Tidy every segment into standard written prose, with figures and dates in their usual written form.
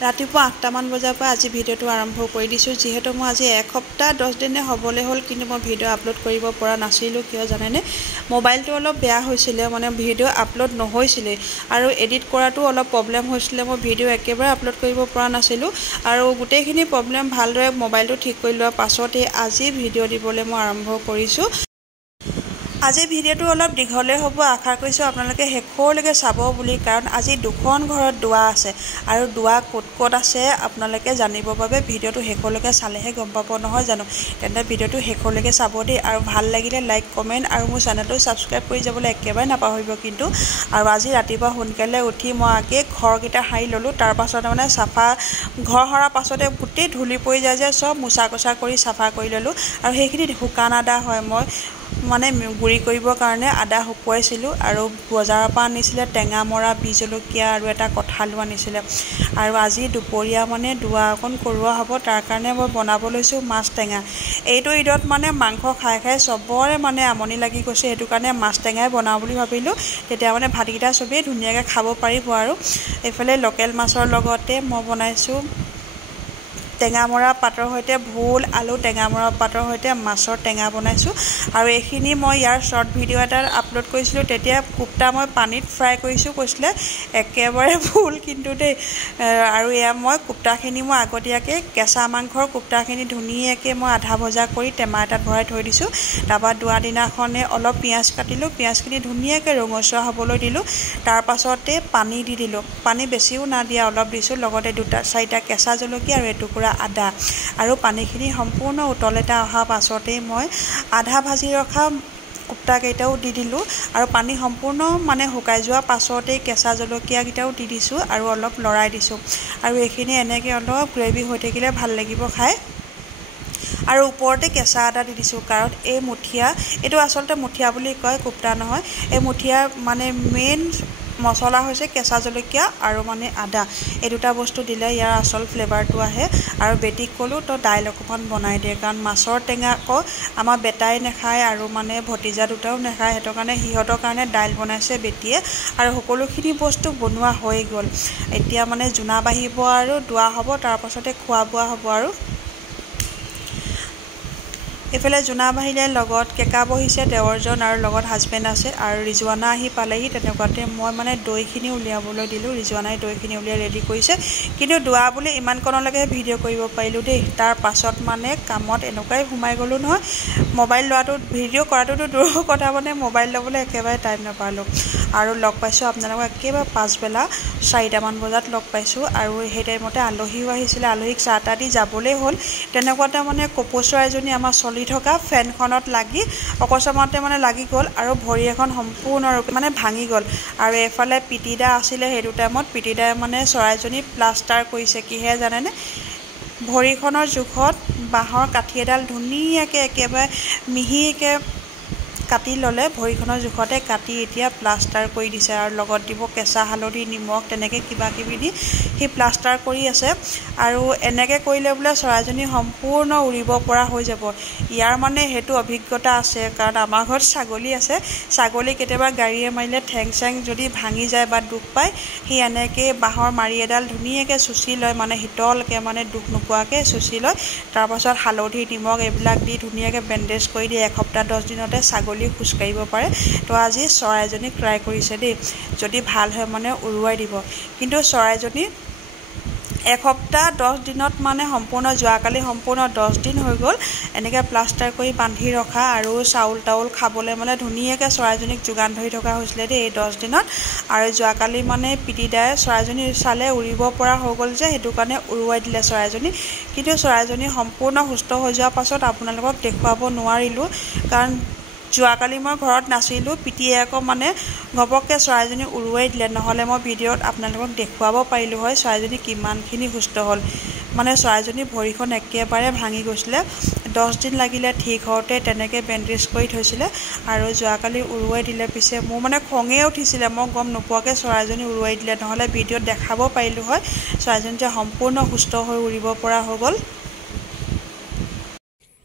ৰাতিপুৱা ৮টামান বজাৰ পৰা আজি ভিডিঅ'টো আৰম্ভ কৰি দিছোঁ। যিহেতু মই আজি এসপ্তাহ 10 দিনে হ'বলৈ হ'ল, কিন্তু মই ভিডিঅ' আপলোড কৰিব পৰা নাছিলোঁ। কিয় জানেনে, মোবাইলটো অলপ বেয়া হৈছিলে, মানে ভিডিঅ' আপলোড নহৈছিলে আৰু এডিট কৰাটো অলপ প্ৰব্লেম হৈছিলে। মই ভিডিঅ' একেবাৰে আপলোড কৰিব পৰা নাছিলোঁ আৰু গোটেইখিনি প্ৰব্লেম ভালদৰে মোবাইলটো ঠিক কৰি লোৱাৰ পাছতেই আজি ভিডিঅ' দিবলৈ মই আৰম্ভ কৰিছোঁ। আজি ভিডিঅ'টো অলপ দীঘলে হ'ব, আশা কৰিছোঁ আপোনালোকে শেষলৈকে চাব বুলি, কাৰণ আজি দুখন ঘৰত দুৱা আছে আৰু দুৱা ক'ত ক'ত আছে আপোনালোকে জানিবৰ বাবে ভিডিঅ'টো শেষলৈকে চালেহে গম পাব, নহয় জানো? তেন্তে ভিডিঅ'টো শেষলৈকে চাব দেই, আৰু ভাল লাগিলে লাইক কমেণ্ট আৰু মোৰ চেনেলটো ছাবস্ক্ৰাইব কৰি যাবলৈ একেবাৰে নাপাহৰিব কিন্তু। আৰু আজি ৰাতিপুৱা সোনকালে উঠি মই আগে ঘৰকেইটা সাৰি ল'লোঁ। তাৰ পাছতে মানে চাফা ঘৰ সৰাৰ পাছতে গোটেই ধূলি পৰি যায় যে, চব মোচা কোচা কৰি চাফা কৰি ল'লোঁ। আৰু সেইখিনি শুকান আদা হয়, মই মানে গুড়ি কৰিবৰ কাৰণে আদা শুকুৱাইছিলোঁ আৰু বজাৰৰ পৰা আনিছিলে টেঙা মৰা, বি জলকীয়া আৰু এটা কঁঠালো আনিছিলে। আৰু আজি দুপৰীয়া মানে দুৱা অকণ কৰোৱা হ'ব, তাৰ কাৰণে মই বনাব লৈছোঁ মাছ টেঙা। এইটো ঈদত মানে মাংস খাই খাই চবৰে মানে আমনি লাগি গৈছে, সেইটো কাৰণে মাছ টেঙাই বনাওঁ বুলি ভাবিলোঁ। তেতিয়া মানে ভাতকেইটা চবেই ধুনীয়াকৈ খাব পাৰিব। আৰু এইফালে লোকেল মাছৰ লগতে মই বনাইছোঁ টেঙামৰা পাতৰ সৈতে ভোল, আলু, টেঙামৰা পাতৰ সৈতে মাছৰ টেঙা বনাইছোঁ। আৰু এইখিনি মই ইয়াৰ শ্বৰ্ট ভিডিঅ' এটা আপলোড কৰিছিলোঁ, তেতিয়া কোপ্তা মই পানীত ফ্ৰাই কৰিছোঁ কৈছিলে, একেবাৰে ভুল কিন্তু দেই। আৰু এয়া মই কোপ্তাখিনি মই আগতীয়াকৈ কেঁচা মাংসৰ কোপ্তাখিনি ধুনীয়াকৈ মই আধা ভজা কৰি টেমা এটাত ভৰাই থৈ দিছোঁ। তাৰপৰা দুৱা দিনাখনে অলপ পিঁয়াজ কাটিলোঁ, পিঁয়াজখিনি ধুনীয়াকৈ ৰঙচুৱা হ'বলৈ দিলোঁ। তাৰ পাছতে পানী দি দিলোঁ, পানী বেছিও নাদিয়া, অলপ দিছোঁ। লগতে 2-4টা কেঁচা জলকীয়া আৰু এটুকুৰা আদা, আৰু পানীখিনি সম্পূৰ্ণ উতল এটা অহাৰ পাছতেই মই আধা ভাজি ৰখা কোপ্তাকেইটাও দি দিলোঁ। আৰু পানী সম্পূৰ্ণ মানে শুকাই যোৱাৰ পাছতেই কেঁচা জলকীয়াকেইটাও দি দিছোঁ আৰু অলপ লৰাই দিছোঁ। আৰু এইখিনি এনেকৈ অলপ গ্ৰেভি হৈ থাকিলে ভাল লাগিব খাই। আৰু ওপৰতে কেঁচা আদা দি দিছোঁ, কাৰণ এই মুঠীয়া, এইটো আচলতে মুঠীয়া বুলি কয়, কোপ্তা নহয়। এই মুঠীয়াৰ মানে মেইন মছলা হৈছে কেঁচা জলকীয়া আৰু মানে আদা। এই দুটা বস্তু দিলে ইয়াৰ আচল ফ্লেভাৰটো আহে। আৰু বেটিক ক'লোঁ তই দাইল অকণমান বনাই দিয়ে, কাৰণ মাছৰ টেঙা আকৌ আমাৰ বেটাই নাখায় আৰু মানে ভতিজা দুটাও নাখায়, সেইটো কাৰণে সিহঁতৰ কাৰণে দাইল বনাইছে বেটিয়ে। আৰু সকলোখিনি বস্তু বনোৱা হৈ গ'ল, এতিয়া মানে জোনা বাঢ়িব আৰু দুৱা হ'ব, তাৰ পাছতে খোৱা বোৱা হ'ব। আৰু এইফালে জোনা বাহিলে লগত কেকা বহিছে দেৱৰজন, আৰু লগত হাজবেণ্ড আছে, আৰু ৰিজৱানা আহি পালেহি। তেনেকুৱাতে মই মানে দৈখিনি উলিয়াবলৈ দিলোঁ, ৰিজৱানাই দৈখিনি উলিয়াই ৰেডি কৰিছে। কিন্তু দুৱা বুলি ইমানকণলৈকে ভিডিঅ' কৰিব পাৰিলোঁ দেই, তাৰ পাছত মানে কামত এনেকুৱাই সোমাই গ'লোঁ নহয়, মোবাইল লোৱাটো ভিডিঅ' কৰাটোতো দূৰৰ কথা, মানে মোবাইল ল'বলৈ একেবাৰে টাইম নাপালোঁ। আৰু লগ পাইছোঁ আপোনালোকক একেবাৰে পাছবেলা 4টামান বজাত লগ পাইছোঁ, আৰু সেই টাইমতে আলহীও আহিছিলে, আলহীক চাহ তাহ দি যাবলৈ হ'ল। তেনেকুৱাতে মানে কপৌ চৰাইজনী আমাৰ চলি থকা ফেনখনত লাগি অকস্মাতে মানে লাগি গ'ল, আৰু ভৰি এখন সম্পূৰ্ণৰূপে মানে ভাঙি গ'ল। আৰু এইফালে পিটিদা আছিলে, সেইটো টাইমত পিটিদাই মানে চৰাইজনী প্লাষ্টাৰ কৰিছে। কিহে জানেনে, ভৰিখনৰ জোখত বাঁহৰ কাঠি এডাল ধুনীয়াকৈ একেবাৰে মিহিকৈ কাটি ল'লে, ভৰিখনৰ জোখতে কাটি এতিয়া প্লাষ্টাৰ কৰি দিছে। আৰু লগত দিব কেঁচা হালধি, নিমখ, তেনেকৈ কিবাকিবি দি সি প্লাষ্টাৰ কৰি আছে। আৰু এনেকৈ কৰিলে বোলে চৰাইজনী সম্পূৰ্ণ উৰিব পৰা হৈ যাব। ইয়াৰ মানে সেইটো অভিজ্ঞতা আছে, কাৰণ আমাৰ ঘৰত ছাগলী আছে। ছাগলী কেতিয়াবা গাড়ীয়ে মাৰিলে ঠেং চেং যদি ভাঙি যায় বা দুখ পায়, সি এনেকৈ বাঁহৰ মাৰি এডাল ধুনীয়াকৈ চুচি লয়, মানে শীতলকৈ, মানে দুখ নোপোৱাকৈ চুচি লয়। তাৰপাছত হালধি, নিমখ এইবিলাক দি ধুনীয়াকৈ বেণ্ডেজ কৰি দিয়ে। এসপ্তাহ 10 দিনতে ছাগলী খোজকাঢ়িব পাৰে। তো আজি চৰাইজনীক ট্ৰাই কৰিছে দেই, যদি ভাল হয় মানে উৰুৱাই দিব। কিন্তু চৰাইজনী এসপ্তাহ 10 দিনত মানে সম্পূৰ্ণ, যোৱাকালি সম্পূৰ্ণ 10 দিন হৈ গ'ল এনেকৈ প্লাষ্টাৰ কৰি বান্ধি ৰখা, আৰু চাউল তাউল খাবলৈ মানে ধুনীয়াকৈ চৰাইজনীক যোগান ধৰি থকা হৈছিলে দেই এই 10 দিনত। আৰু যোৱাকালি মানে পিটিদাই চৰাইজনী চালে উৰিব পৰা হৈ গ'ল যে, সেইটো কাৰণে উৰুৱাই দিলে চৰাইজনী। কিন্তু চৰাইজনী সম্পূৰ্ণ সুস্থ হৈ যোৱাৰ পাছত আপোনালোকক দেখুৱাব নোৱাৰিলোঁ, কাৰণ যোৱাকালি মই ঘৰত নাছিলোঁ। পিটিয়ে আকৌ মানে ঘপককৈ চৰাইজনী উৰুৱাই দিলে, নহ'লে মই ভিডিঅ'ত আপোনালোকক দেখুৱাব পাৰিলোঁ হয় চৰাইজনী কিমানখিনি সুস্থ হ'ল। মানে চৰাইজনী ভৰিখন একেবাৰে ভাঙি গৈছিলে, 10 দিন লাগিলে ঠিক হওঁতে, তেনেকৈ বেণ্ডেজ কৰি থৈছিলে। আৰু যোৱাকালি উৰুৱাই দিলে। পিছে মোৰ মানে খঙেই উঠিছিলে, মই গম নোপোৱাকৈ চৰাইজনী উৰুৱাই দিলে, নহ'লে ভিডিঅ'ত দেখাব পাৰিলোঁ হয় চৰাইজনী যে সম্পূৰ্ণ সুস্থ হৈ উৰিব পৰা হৈ গ'ল।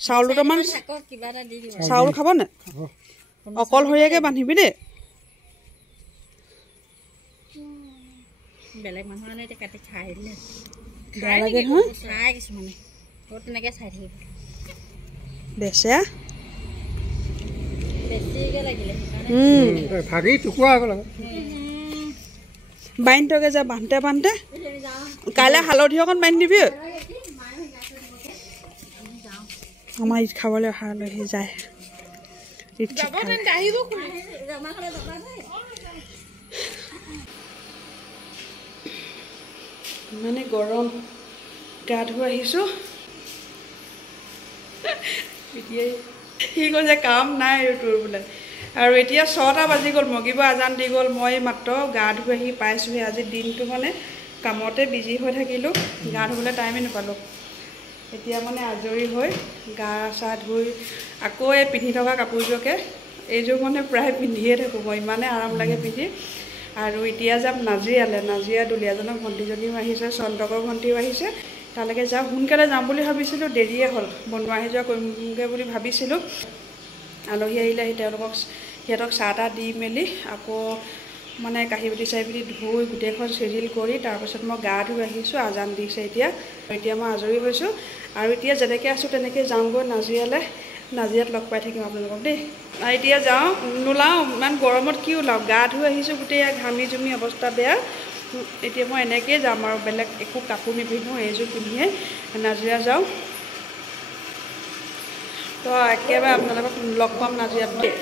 চাউল দুটামান, চাউল খাব নে? অকলশৰীয়াকৈ বান্ধিবি দেই। বেলেগ মানুহ আনে কাটি খাই দিলে। বেয়া লাগে নহয় চাই কিছুমানে বহুত তেনেকৈ চাই থাকিব বেচে বেছিকৈ লাগিলে ভাগি টুকুৰা হ'ব লাগে বাইন তকে যা বান্ধতে কাইলৈ হালধি অকণ বান্ধি দিবি আমাৰ ঈদ খাবলৈ অহা আলহী যায় মানে গৰম গা ধুই আহিছোঁ এতিয়াই সি কৈছে কাম নাই আৰু তোৰ বোলে আৰু এতিয়া 6টা বাজি গ'ল মগিব আজান দি গ'ল মই মাত্ৰ গা ধুই আহি পাইছোঁহি আজি দিনটো মানে কামতে বিজি হৈ থাকিলোঁ গা ধুবলৈ টাইমেই নাপালোঁ এতিয়া মানে আজৰি হৈ গা চা ধুই আকৌ এই পিন্ধি থকা কাপোৰযোৰকে এইযোৰ মানে প্ৰায় পিন্ধিয়ে থাকোঁ মই ইমানেই আৰাম লাগে পিন্ধি আৰু এতিয়া যাম নাজিৰালৈ নাজিৰা দুলীয়াজনৰ ভণ্টিজনীও আহিছে চন্দ্ৰকৰ ভণ্টিও আহিছে তালৈকে যাওঁ সোনকালে যাম বুলি ভাবিছিলোঁ দেৰিয়ে হ'ল বনোৱা সিজোৱা কৰিমগৈ বুলি ভাবিছিলোঁ আলহী আহিলে আহি তেওঁলোকক সিহঁতক চাহ তাহ দি মেলি আকৌ মানে কাঁহী বাতি চাহি বাতি ধুই গোটেইখন চিজিল কৰি তাৰপাছত মই গা ধুই আহিছোঁ আজান দিছে এতিয়া মই আজৰি হৈছোঁ আৰু এতিয়া যেনেকৈ আছোঁ তেনেকৈ যাওঁগৈ নাজিৰালৈ নাজিৰাত লগ পাই থাকিম আপোনালোকক দেই এতিয়া যাওঁ নোলাওঁ ইমান গৰমত কি ওলাওঁ গা ধুই আহিছোঁ গোটেই ঘামি জুমি অৱস্থা বেয়া এতিয়া মই এনেকৈয়ে যাম আৰু বেলেগ একো কাপোৰ নিপিন্ধোঁ এইযোৰ পিন্ধিয়ে নাজিৰা যাওঁ তো একেবাৰে আপোনালোকক লগ পাম নাজিৰাত দেই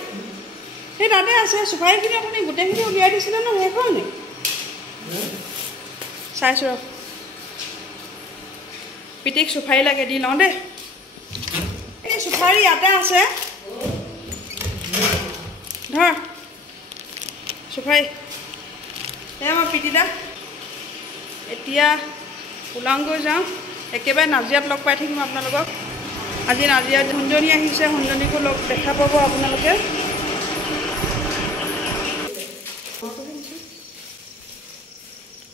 সেই তাতে আছে চুপাৰীখিনি আপুনি গোটেইখিনি উলিয়াই দিছিলে ন শেষ হ'ল নি চাইছোঁ ৰ পিটিক চুপাৰী লাগে দি লওঁ দেই এই চুপাৰী ইয়াতে আছে ধৰ চুপাৰী এয়া মই পিটিদা এতিয়া ওলাওঁগৈ যাওঁ একেবাৰে নাজিৰাত লগ পাই থাকিম আপোনালোকক আজি নাজিৰাত সুন্দনী আহিছে সুন্দনীকো লগ দেখা পাব আপোনালোকে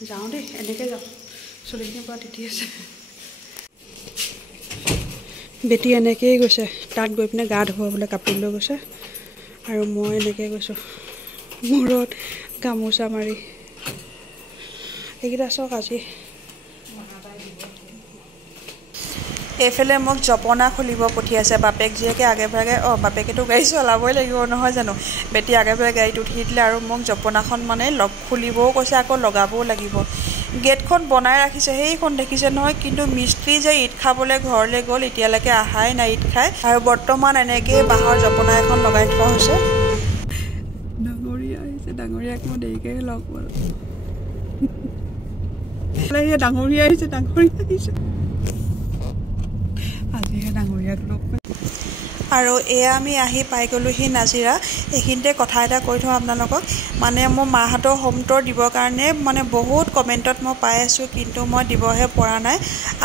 যাওঁ দেই এনেকৈ যাওঁ চুলিখিনিৰ পৰা তিতি আছে বেটি এনেকৈয়ে গৈছে তাত গৈ পিনে গা ধুব বোলে কাপোৰ লৈ গৈছে আৰু মই এনেকৈ গৈছোঁ মূৰত গামোচা মাৰি এইকেইটা চাওক আজি এইফালে মোক জপনা খুলিব পঠিয়াইছে বাপেক জীয়েকে আগে ভাগে বাপেকেতো গাড়ী চলাবই লাগিব নহয় জানো বেটি আগে ভাগে গাড়ীত উঠি দিলে আৰু মোক জপনাখন মানে খুলিবও কৈছে আকৌ লগাবও লাগিব গেটখন বনাই ৰাখিছে সেইখন দেখিছে নহয় কিন্তু মিস্ত্ৰী যে ঈদ খাবলৈ ঘৰলৈ গ'ল এতিয়ালৈকে অহাই নাই ঈদ খাই আৰু বৰ্তমান এনেকৈয়ে বাঁহৰ জপনা এখন লগাই থোৱা হৈছে ডাঙৰীয়া আহিছে ডাঙৰীয়াক মই দেৰিকৈ লগ পালোঁ ডাঙৰীয়া আহিছে আজিহে ডাঙৰীয়াক লগ পাই আৰু এয়া আমি আহি পাই গ'লোহি নাজিৰা এইখিনিতে কথা এটা কৈ থওঁ আপোনালোকক মানে মোৰ মাহঁতৰ হোম টুৰ দিবৰ কাৰণে মানে বহুত কমেণ্টত মই পাই আছোঁ কিন্তু মই দিবহে পৰা নাই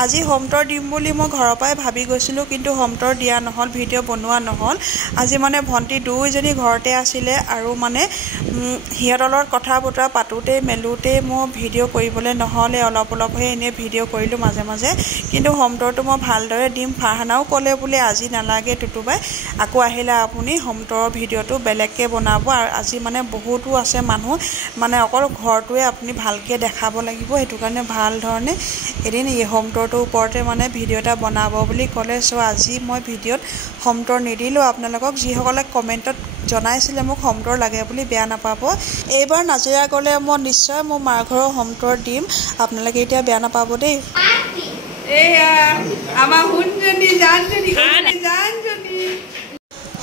আজি হোম টুৰ দিম বুলি মই ঘৰৰ পৰাই ভাবি গৈছিলোঁ কিন্তু হোম টুৰ দিয়া নহ'ল ভিডিঅ' বনোৱা নহ'ল আজি মানে ভণ্টি দুইজনী ঘৰতে আছিলে আৰু মানে সিহঁতৰ লগত কথা বতৰা পাতোঁতেই মেলোঁতেই মোৰ ভিডিঅ' কৰিবলৈ নহ'লে অলপহে এনেই ভিডিঅ' কৰিলোঁ মাজে মাজে কিন্তু হোম টুৰটো মই ভালদৰে দিম ফাৰহানাও ক'লে বোলে আজি নালাগে টুটুবাই আকৌ আহিলে আপুনি হোম টুৰৰ ভিডিঅ'টো বেলেগকৈ বনাব আৰু আজি মানে বহুতো আছে মানুহ মানে অকল ঘৰটোৱে আপুনি ভালকৈ দেখাব লাগিব সেইটো কাৰণে ভাল ধৰণে এদিন এই হোম টুৰটোৰ ওপৰতে মানে ভিডিঅ' এটা বনাব বুলি ক'লে চ' আজি মই ভিডিঅ'ত হোম টুৰ নিদিলোঁ আপোনালোকক যিসকলে কমেণ্টত জনাইছিলে মোক হোম টুৰ লাগে বুলি বেয়া নাপাব এইবাৰ নাজিৰা গ'লে মই নিশ্চয় মোৰ মাৰ ঘৰৰ হোম টুৰ দিম আপোনালোকে এতিয়া বেয়া নাপাব দেই এয়া আমাৰ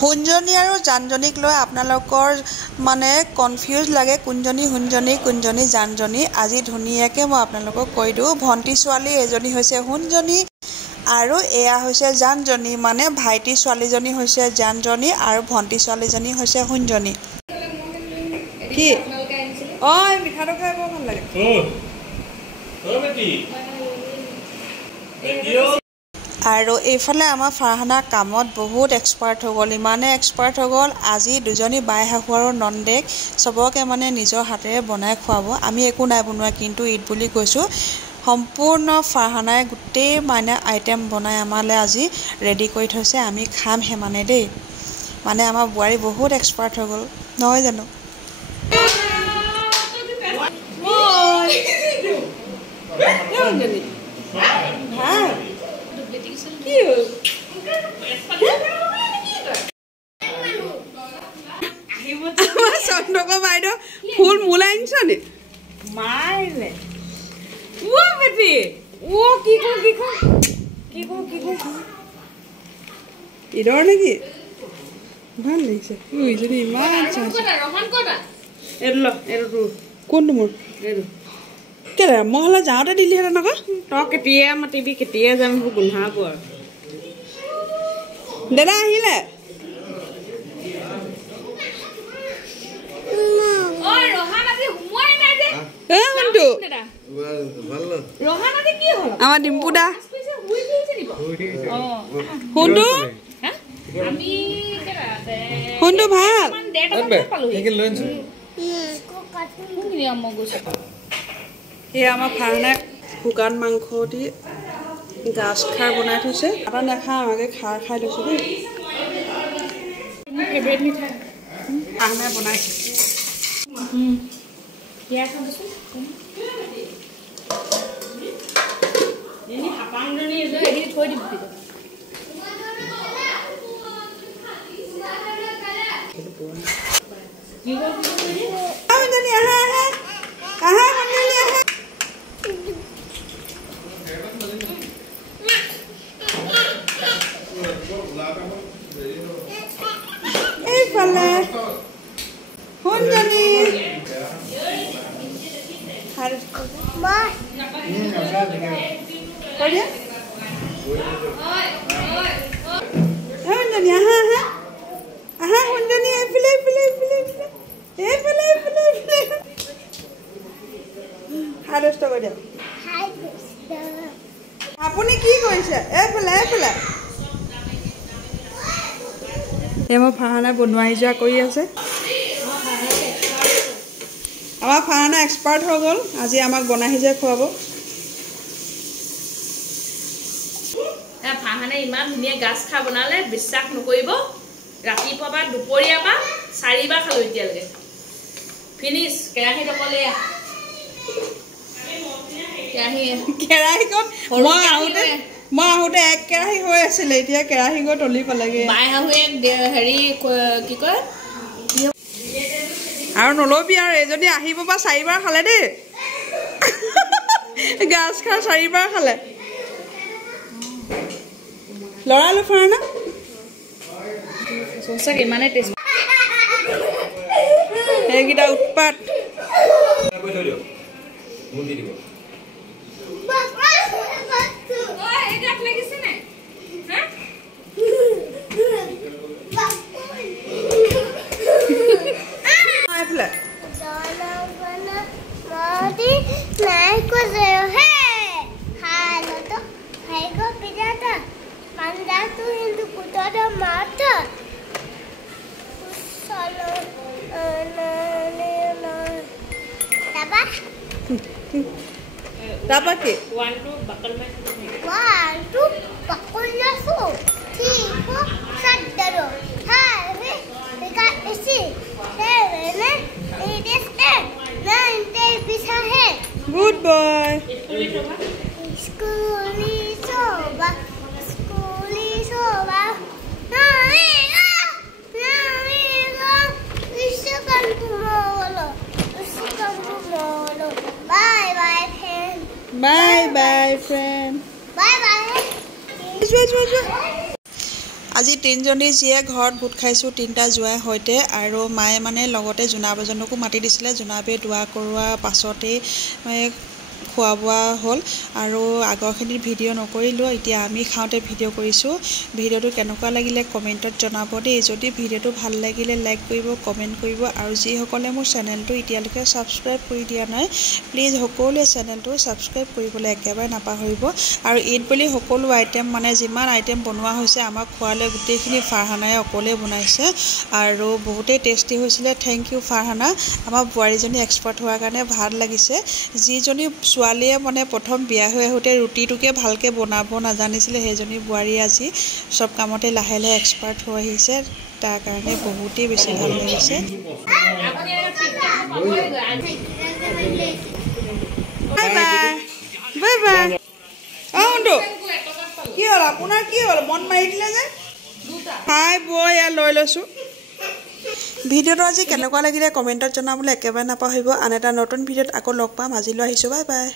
সুঞ্জনী আৰু জানজনীক লৈ আপোনালোকৰ মানে কনফিউজ লাগে কোনজনী সুঞ্জনী কোনজনী জানজনী আজি ধুনীয়াকৈ মই আপোনালোকক কৈ দিওঁ ভণ্টি ছোৱালী এজনী হৈছে সুঞ্জনী আৰু এয়া হৈছে জানজনী মানে ভাইটি ছোৱালীজনী হৈছে জানজনী আৰু ভণ্টি ছোৱালীজনী হৈছে সুঞ্জনী কি মিঠাটো খাই বৰ ভাল লাগে আৰু এইফালে আমাৰ ফাৰহানা কামত বহুত এক্সপাৰ্ট হৈ গ'ল ইমানে এক্সপাৰ্ট হৈ গ'ল আজি দুজনী বাই শাহু আৰু নন্দেক চবকে মানে নিজৰ হাতেৰে বনাই খুৱাব আমি একো নাই বনোৱা কিন্তু ঈদ বুলি কৈছোঁ সম্পূৰ্ণ ফাৰহানাই গোটেই মানে আইটেম বনাই আমালৈ আজি ৰেডি কৰি থৈছে আমি খামহে মানে দেই মানে আমাৰ বোৱাৰী বহুত এক্সপাৰ্ট হৈ গ'ল নহয় জানো ভাল কি চন্দ্ৰকা বাইদেউ ফুল মোলাই আনিছ নি মাইলে ও বেটি ও কি ঈদৰ নেকি ভাল লাগিছে ইজনী ইমান কোনটো মোৰ কেলে মই হ'লে যাওঁতে দিলিহেঁতেন আকৌ তই কেতিয়া মাতিবি কেতিয়া যাম সেইবোৰ গোন্ধাব আৰু দাদা আহিলে আমাৰ ডিম্পু দা শুনটো শুনটো ভাল এই আমাৰ ফাৰ্ণাক শুকান মাংস দি গাজ খাৰ বনাই থৈছে এটা নাখাওঁ আমাকে খাৰ খাই লৈছোঁ দেই ফেভৰেট মিঠাই ফাৰ্ণাই বনাইছে থৈ দিব এইফালে শুনজনী শুনজনী আহা আহা আহা শুনজনী এইফালে এইফালে এইফালে এইফালে এইফালে এইফালে হাৰষ্ট কৰি দিয়ক আপুনি কি কৰিছে এইফালে এইফালে এই মই ফাৰ্ণাই বনোৱা সিজোৱা কৰি আছে আমাৰ ফাৰ্ণা এক্সপাৰ্ট হৈ গ'ল আজি আমাক বনাই সিজাই খুৱাব ফাৰ্ণাই ইমান ধুনীয়া গাজ খাৰ বনালে বিশ্বাস নকৰিব ৰাতিপুৱা পৰা দুপৰীয়া পৰা 4বাৰ খালো এতিয়ালৈকে ফিনিছ কেৰাহীত অকলে কেৰাহীখন মই আহোঁতে এক কেৰাহী হৈ আছিলে এতিয়া কেৰাহী গৈ তলি পালেগে বাই শাহুৱে হেৰি কি কয় আৰু নলবি আৰু এজনী আহিব বা 4বাৰ খালে দেই গাজ খাৰ 4বাৰ খালে লৰালো ফাৰ্ণা সঁচাকে ইমানে টেষ্ট এইকেইটা উৎপাত Apa ki? Wantu bakal main. Wantu bakal nasu. Tipu sadaro. Hai, dekat isi. Hele, ini step. Nanti bisa he. Good boy. Skuli soba. Skuli soba. Isukan kumolo. Bye bye friend. Bye bye friend. Bye bye. আজি তিনিজনী যিয়ে ঘৰত গোট খাইছোঁ তিনিটা জোৱাই সৈতে আৰু মায়ে মানে লগতে জোনাবজনকো মাতি দিছিলে জোনাবে দোৱা কৰোৱা পাছতেই খোৱা বোৱা হ'ল আৰু আগৰখিনিৰ ভিডিঅ' নকৰিলোঁ এতিয়া আমি খাওঁতে ভিডিঅ' কৰিছোঁ ভিডিঅ'টো কেনেকুৱা লাগিলে কমেণ্টত জনাব দেই যদি ভিডিঅ'টো ভাল লাগিলে লাইক কৰিব কমেণ্ট কৰিব আৰু যিসকলে মোৰ চেনেলটো এতিয়ালৈকে ছাবস্ক্ৰাইব কৰি দিয়া নাই প্লিজ সকলোৱে চেনেলটো ছাবস্ক্ৰাইব কৰিবলৈ একেবাৰে নাপাহৰিব আৰু ঈদ বুলি সকলো আইটেম মানে যিমান আইটেম বনোৱা হৈছে আমাক খোৱালে গোটেইখিনি ফাৰহানাই অকলে বনাইছে আৰু বহুতেই টেষ্টি হৈছিলে থেংক ইউ ফাৰহানা আমাৰ বোৱাৰীজনী এক্সপাৰ্ট হোৱাৰ কাৰণে ভাল লাগিছে যিজনী ছোৱালীয়ে মানে প্ৰথম বিয়া হৈ আহোঁতে ৰুটিটোকে ভালকৈ বনাব নাজানিছিলে সেইজনী বোৱাৰী আজি চব কামতে লাহে লাহে এক্সপাৰ্ট হৈ আহিছে তাৰ কাৰণে বহুতেই বেছি ভাল লাগিছে বাই বাই বাই বাই কি হ'ল আপোনাৰ কি হ'ল মন মাৰি দিলে যে খাই বৈ এয়া লৈ লৈছোঁ ভিডিঅ'টো আজি কেনেকুৱা লাগিলে কমেণ্টত জনাবলৈ একেবাৰে নাপাহৰিব আন এটা নতুন ভিডিঅ'ত আকৌ লগ পাম আজিলৈ আহিছোঁ বাই বাই